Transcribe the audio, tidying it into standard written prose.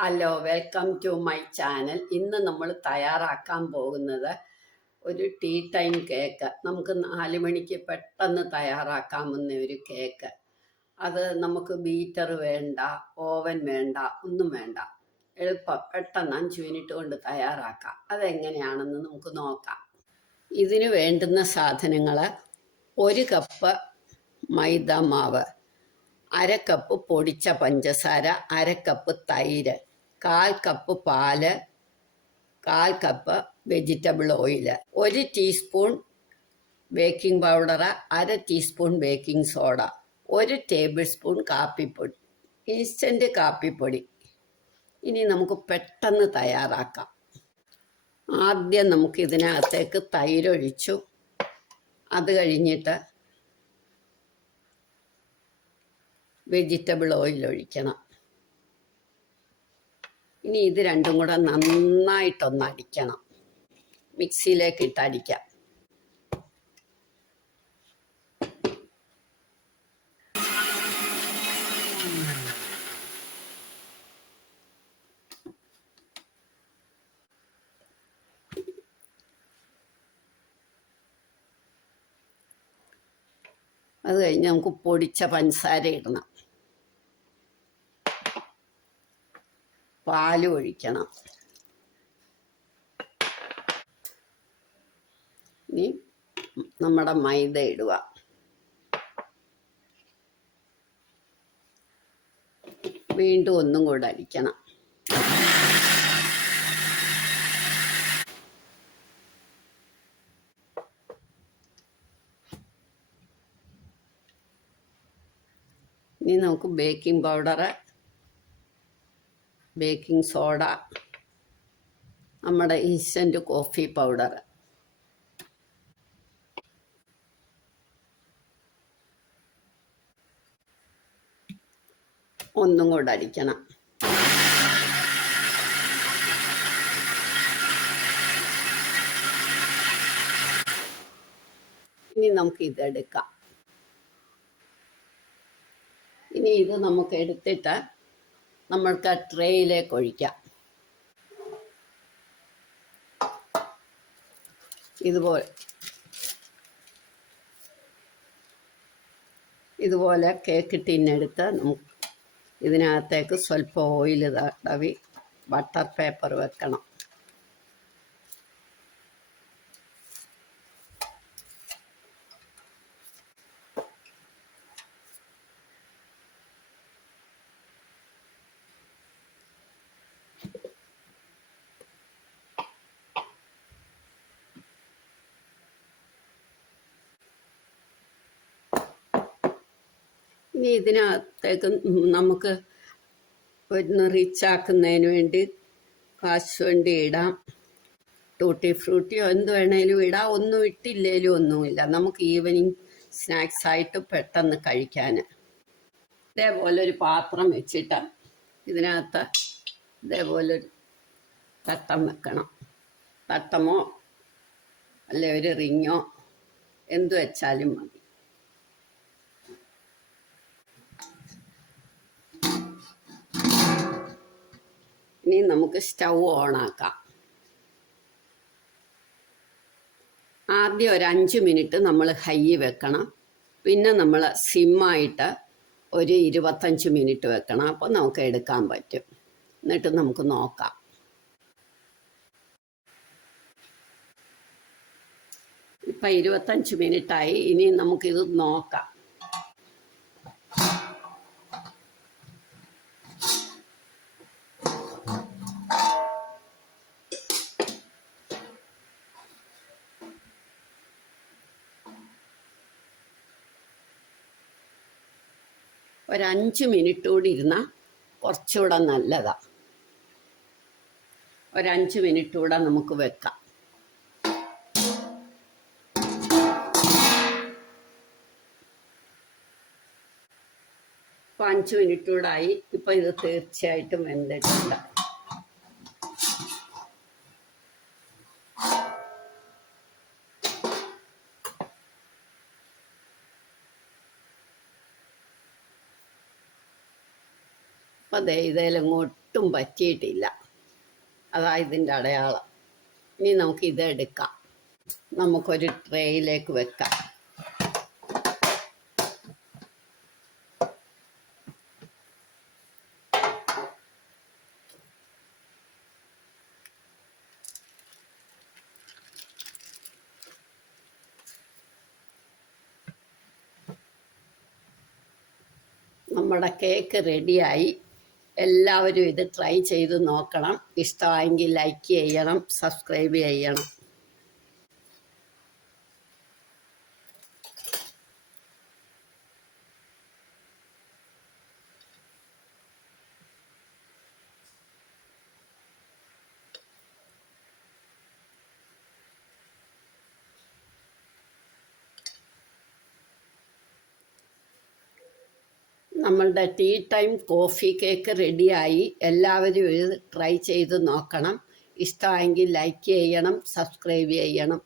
Hello, welcome to my channel. ഇന്ന് നമ്മൾ തയ്യാറാക്കാൻ പോകുന്നത് ഒരു ടീ ടൈം കേക്ക്. നമുക്ക് 4 മണിക്ക് പെട്ടെന്ന് തയ്യാറാക്കാവുന്ന ഒരു കേക്ക്. അത് നമുക്ക് ബീറ്റർ വേണ്ട, ഓവൻ വേണ്ട, ഒന്നും വേണ്ട. എളുപ്പം പെട്ടെന്ന് 5 മിനിറ്റ് കൊണ്ട് തയ്യാറാക്കാം. അതെങ്ങനെയാണെന്ന് നമുക്ക് നോക്കാം. ഇതിന് വേണ്ടുന്ന സാധനങ്ങൾ: 1 കപ്പ് മൈദ മാവ്, 1/2 കപ്പ് പൊടിച്ച പഞ്ചസാര, 1/2 കപ്പ് തൈര്, 1/4 കപ്പ് പാല്, 1/4 cup vegetable oil, 1 teaspoon baking powder, 1/2 teaspoon baking soda, 1 table spoon കാപ്പിപ്പൊടി, ഇൻസ്റ്റൻറ്റ് കാപ്പിപ്പൊടി. ഇനി നമുക്ക് പെട്ടെന്ന് തയ്യാറാക്കാം. ആദ്യം നമുക്ക് ഇതിനകത്തേക്ക് തൈരൊഴിച്ചു. അത് കഴിഞ്ഞിട്ട് വെജിറ്റബിൾ ഓയിൽ ഒഴിക്കണം. ഇനി ഇത് രണ്ടും കൂടെ നന്നായിട്ടൊന്ന് അടിക്കണം. മിക്സിയിലേക്ക് ഇട്ട് അടിക്കാം. അത് കഴിഞ്ഞ് നമുക്ക് പൊടിച്ച പഞ്ചസാര ഇടണം. പാല് ഒഴിക്കണം. ഇനി നമ്മുടെ മൈദ ഇടുക. വീണ്ടും ഒന്നും കൂടെ അടിക്കണം. ഇനി നമുക്ക് ബേക്കിംഗ് പൗഡർ, ബേക്കിംഗ് സോഡ, നമ്മുടെ ഇൻസ്റ്റൻറ്റ് കോഫി പൗഡർ, ഒന്നും കൂടെ അടിക്കണം. ഇനി നമുക്ക് ഇതെടുക്കാം. ഇനി ഇത് നമുക്ക് എടുത്തിട്ട് നമ്മൾക്ക് ട്രേയിലേക്ക് ഒഴിക്കാം. ഇതുപോലെ കേക്ക് ടിന്നെടുത്ത് നമുക്ക് ഇതിനകത്തേക്ക് സ്വല്പം ഓയിൽ തടവി ബട്ടർ പേപ്പർ വെക്കണം. ഇനി ഇതിനകത്തേക്ക് നമുക്ക് ഒന്ന് റിച്ചാക്കുന്നതിന് വേണ്ടി കാശുവണ്ടി ഇടാം, ടൂട്ടി ഫ്രൂട്ടിയോ എന്ത് വേണേലും ഇടാം. ഒന്നും ഇട്ടില്ലേലും ഒന്നുമില്ല. നമുക്ക് ഈവനിങ് സ്നാക്സായിട്ട് പെട്ടെന്ന് കഴിക്കാൻ. ഇതേപോലെ ഒരു പാത്രം വെച്ചിട്ട് ഇതിനകത്ത് ഇതേപോലൊരു തട്ടം വെക്കണം. തട്ടമോ അല്ലെ ഒരു റിങ്ങോ എന്തു വെച്ചാലും മതി. ഇനി നമുക്ക് സ്റ്റൗ ഓണാക്കാം. ആദ്യം ഒരു 5 മിനിറ്റ് നമ്മൾ ഹൈ വെക്കണം. പിന്നെ നമ്മൾ സിമ്മായിട്ട് ഒരു 25 മിനിറ്റ് വെക്കണം. അപ്പോൾ നമുക്ക് എടുക്കാൻ പറ്റും. എന്നിട്ട് നമുക്ക് നോക്കാം. ഇപ്പം 25 മിനിറ്റായി. ഇനി നമുക്കിത് നോക്കാം. ഒരു 5 മിനിറ്റ് കൂടി ഇരുന്നാൽ കുറച്ചുകൂടെ നല്ലതാണ്. ഒരു 5 മിനിറ്റ് കൂടെ നമുക്ക് വെക്കാം. ഇപ്പം 5 മിനിറ്റ് കൂടെ ആയി. ഇപ്പം ഇത് തീർച്ചയായിട്ടും വെന്തിട്ടുണ്ട്. അപ്പം ദേ ഇതേലൊന്നും ഒട്ടും പറ്റിയിട്ടില്ല. അതാ ഇതിൻ്റെ അടയാളം. ഇനി നമുക്ക് ഇതെടുക്കാം, നമുക്കൊരു ട്രേയിലേക്ക് വെക്കാം. നമ്മുടെ കേക്ക് റെഡിയായി. എല്ലാവരും ഇത് ട്രൈ ചെയ്ത് നോക്കണം. ഇഷ്ടമായെങ്കിൽ ലൈക്ക് ചെയ്യണം, സബ്സ്ക്രൈബ് ചെയ്യണം. നമ്മളുടെ ടീ ടൈം കോഫി കേക്ക് റെഡിയായി. എല്ലാവരും ഇത് ട്രൈ ചെയ്ത് നോക്കണം. ഇഷ്ടമായെങ്കിൽ ലൈക്ക് ചെയ്യണം, സബ്സ്ക്രൈബ് ചെയ്യണം.